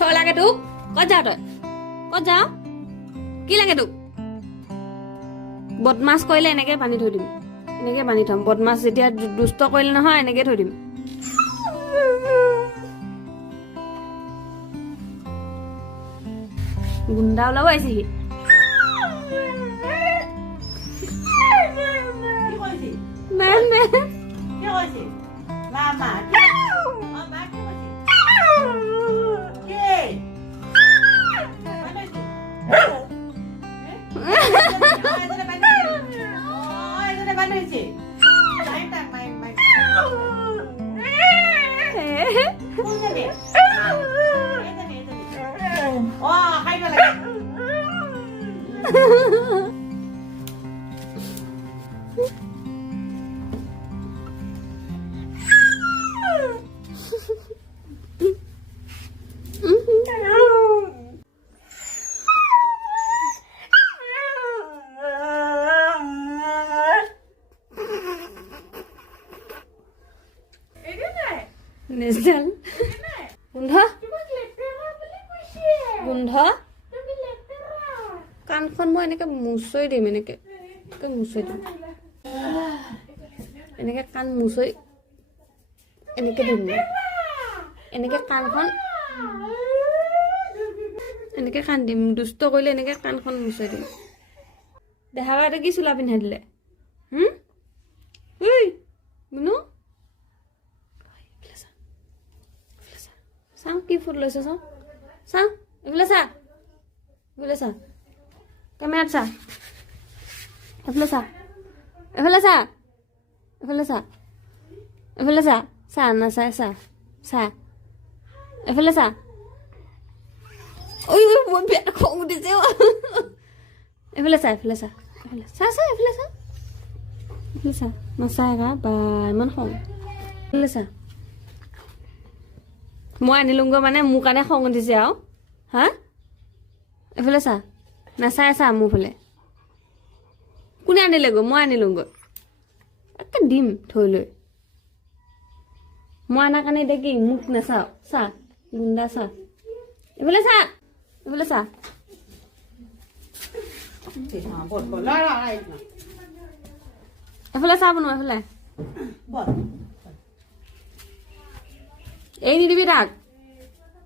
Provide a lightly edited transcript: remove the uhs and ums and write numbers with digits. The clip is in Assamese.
চৰ লাগে তোক ক'ত যাৱ তই ক'ত যাৱ কি লাগে তোক বদমাছ কৰিলে এনেকৈ বান্ধি থৈ দিম এনেকৈ বান্ধি থ'ম বদমাছ যেতিয়া দুষ্ট কৰিলে নহয় এনেকৈ থৈ দিম গুণ্ডা ওলাব আহিছেহি মেম মেম নেজাল গোন্ধ গোন্ধ কাণখন মই এনেকৈ মুচৰি দিম এনেকৈ মুচৰি দিম এনেকৈ কাণ মুচৰি এনেকৈ দিম এনেকৈ কাণখন এনেকৈ কাণ দিম দুষ্ট কৰিলে এনেকৈ কাণখন মুচৰি দিম দেখা পাওঁতে কি চোলা পিন্ধাই দিলে ঐ মুনু চাওঁ কি ফুল লৈছে চাওঁ চাওঁ এইফালে চা এইফালে চা কেমেৰাত চা এইফালে চা এইফালে চা এইফালে চা এইফালে চা চা নাচাই চা চা এইফালে চা ঐ মই বেয়া খং উঠিছে এইফালে চা এইফালে চা এইফালে চা চা এইফালে চা এইফালে চা নাচাই গা বা ইমান খং এইফালে চা মই আনিলোগৈ মানে মোৰ কাৰণে খং উঠিছে আৰু হা এইফালে চা নাচাই চা মোৰ ফালে কোনে আনিলেগৈ মই আনিলোগৈ একে দিম থৈ লৈ মই আনাৰ কাৰণে এতিয়া কি মোক নাচাওঁ চা গুণ্ডা চা এইফালে চা এইফালে চা এইফালে চা বনোৱা এইফালে এই নিদিবি তাক